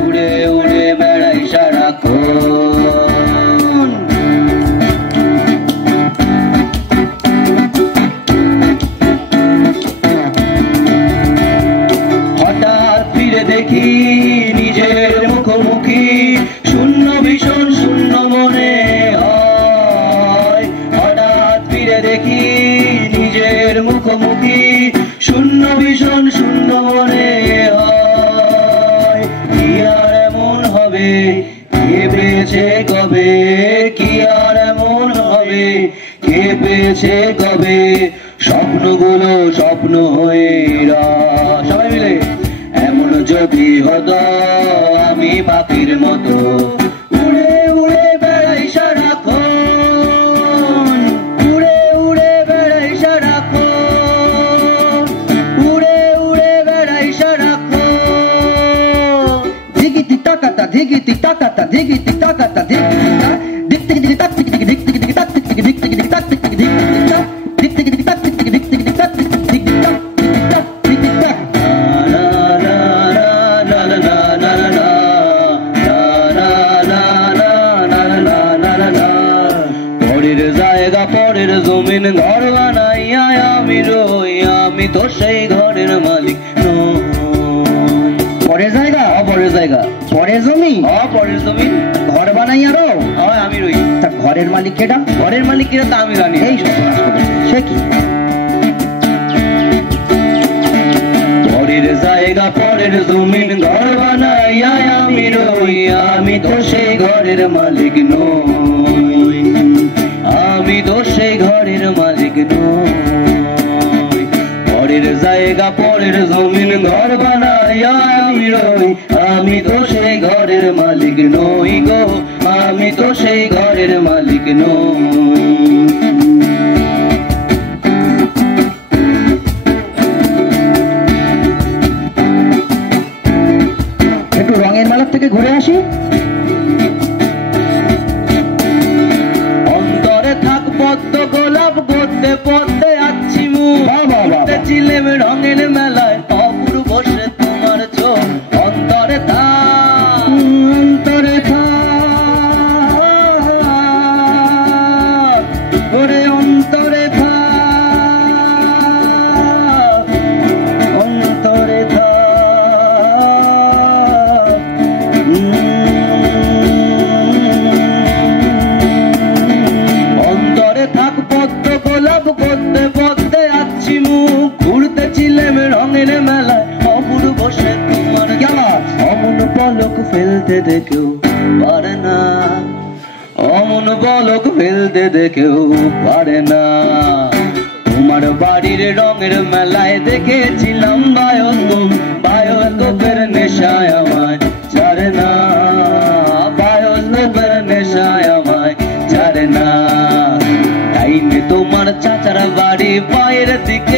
উড়ে উড়ে বেড়াই সারাক্ষণ, হঠাৎ ফিরে দেখি নিজের মুখোমুখি, শূন্য ভীষণ শূন্য মনে হয়। হঠাৎ ফিরে দেখি নিজের মুখোমুখি, শূন্য ভীষণ শূন্য মনে হয়। কি আর এমন হবে, কে পেয়েছে কবে, কি আর এমন হবে, কে পেয়েছে কবে, স্বপ্নগুলো স্বপ্ন হয়ে সবাই মিলে এমন যদি হতো আমি পাখির মতো উড়ে উড়ে বেড়াই সারাক্ষণ, উড়ে উড়ে বেড়াই সারাক্ষণ, উড়ে উড়ে বেড়াই সারাক্ষণ। ধিগিতি টাকাতা ধিগিতি টাকাতা ধিগিতি টাকাতা ধিগিতি টাক দিক থেকে দিক তাক থেকে দিক থেকে দিক তাক থেকে দিক থেকে দিক তাক থেকে দিক থেকে দিক তাক দিক থেকে দিক তাক থেকে দিক থেকে দিক তাক থেকে দিক দিক তাক দিক তাক দিক দিক তাক। লা লা লা লা লা লা লা লা লা লা লা লা লা লা। পরের জায়গা পরের জমিন ঘর বানাইয়া আমি রই, আমি তো সেই ঘরের মালিক নই। পরের জায়গা অপরের জায়গা, পরের জমি অপরের জমি, ঘর বানাইয়া রো হয় আমি রই। তা ঘরের মালিক কেটা? ঘরের মালিক কেটা তা আমি জানি। এই সে কি? পরের জায়গা পরের জমিন ঘর বানাইয়া আমি রই, আমি তো সেই ঘরের মালিক নই, আমি তো সেই ঘরের মালিক নই। পরের জায়গা পরের জমিন ঘর বানাইয়া আমি রই, আমি তো সেই ঘরের মালিক নই গো, আমি তো সেই ঘরের মালিক নই। একটু রঙের মেলা থেকে ঘুরে আসি। অন্তরে থাক পদ্ম গোলাপ, পদ্মে পদ্মে আছি ছিলেম রঙের মেলায়, অপূর্ব বসে তোমার চোখ। অন্তরে থাক অন্তরে থাক ওরে অন্তরে থাক, অন্তরে থাক। অন্তরে থাক পদ্ম গোলাপ, পদ্মে পদ্মে আছি মুখ, ঘুরতেছিলাম রঙের মেলায়, অপূর্ব বসে তোমার অমন পলক ফেলতে দেখেও পারে না, অমন পলক ফেলতে দেখেও পারে না। তোমার বাড়ির রঙের মেলায় দেখেছিলাম বায়োস্কোপ, বায়োস্কোপের নেশায় আমায় ছাড়ে না, বায়োস্কোপের নেশায় আমায় ছাড়ে না। টাইমে তোমার চাচার বাড়ি পায়ের দিকে